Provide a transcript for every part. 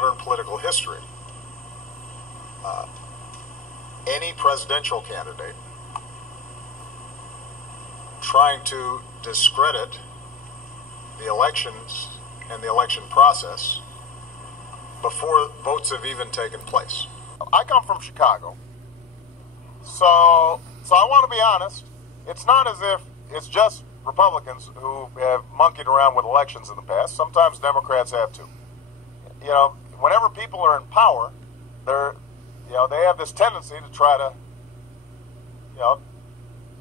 modern political history, any presidential candidate trying to discredit the elections and the election process before votes have even taken place. I come from Chicago, so I want to be honest. It's not as if it's just Republicans who have monkeyed around with elections in the past. Sometimes Democrats have too. You know, whenever people are in power, they have this tendency to try to,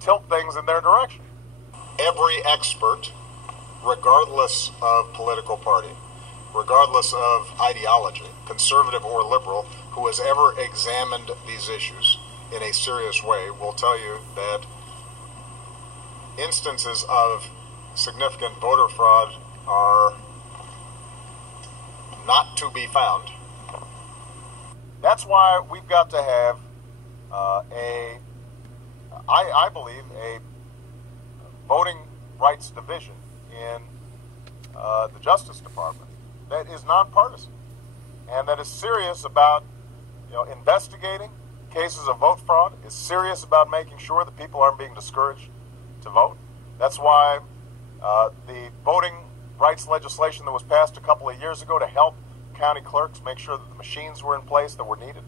tilt things in their direction. Every expert, regardless of political party, regardless of ideology, conservative or liberal, who has ever examined these issues in a serious way will tell you that instances of significant voter fraud are not to be found. That's why we've got to have I believe, a voting rights division in the Justice Department that is nonpartisan and that is serious about, investigating cases of vote fraud, is serious about making sure that people aren't being discouraged to vote. That's why the voting rights legislation that was passed a couple of years ago to help county clerks make sure that the machines were in place that were needed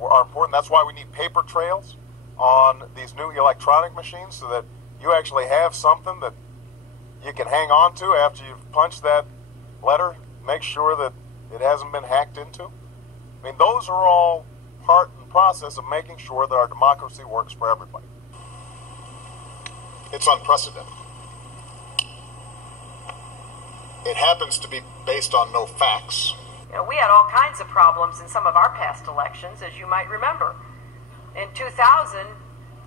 are important. That's why we need paper trails on these new electronic machines so that you actually have something that you can hang on to after you've punched that letter, make sure that it hasn't been hacked into. I mean, those are all part and process of making sure that our democracy works for everybody. It's unprecedented. It happens to be based on no facts. We had all kinds of problems in some of our past elections, as you might remember. In 2000,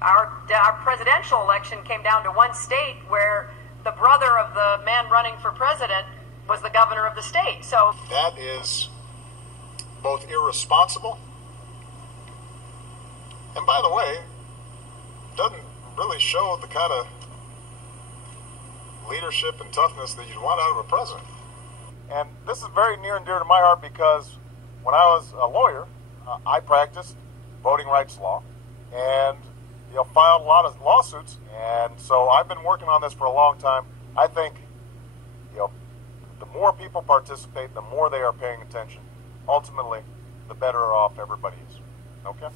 our presidential election came down to one state where the brother of the man running for president was the governor of the state. So that is both irresponsible and, by the way, doesn't really show the kind of leadership and toughness that you'd want out of a president. And this is very near and dear to my heart because when I was a lawyer, I practiced voting rights law and filed a lot of lawsuits. And so I've been working on this for a long time. I think the more people participate, the more they are paying attention. Ultimately, the better off everybody is. Okay?